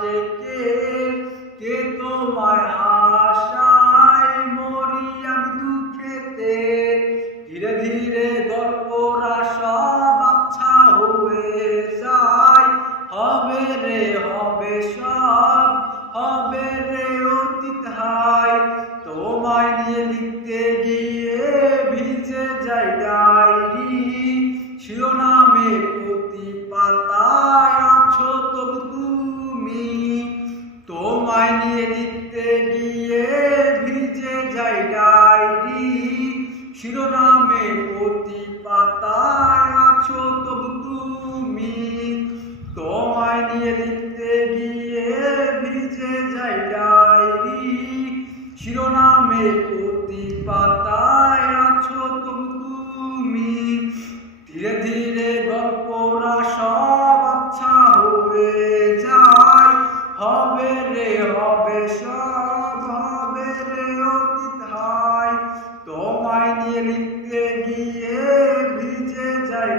আসে কে তোমায় আশায় মরি আমি দুঃখেতে। ধীরে ধীরে গল্পরা সব আচ্ছা হয়ে যায়, হবে রে হবে সব, হবে রে অতীত হায়। তোমায় নিয়ে লিখতে গিয়ে ভিজে যায় ডায়েরি, শিরোনামে প্রতি পাতায় আছো তবু তুমি। তোমায় নিয়ে লিখতে গিয়ে ভিজে যায় ডায়েরি, শিরোনামে প্রতি পাতায় আছো তবু তুমি। তোমায় নিয়ে লিখতে গিয়ে ভিজে যায় ডায়েরি, শিরোনামে প্রতি পাতায় আছো তবু তুমি। ধীরে ধীরে গল্পরা সব আচ্ছা হয়ে যায়, হবে রে হবে সব, হবে রে অতীত হায়। তোমায় নিয়ে লিখতে গিয়ে ভিজে যায়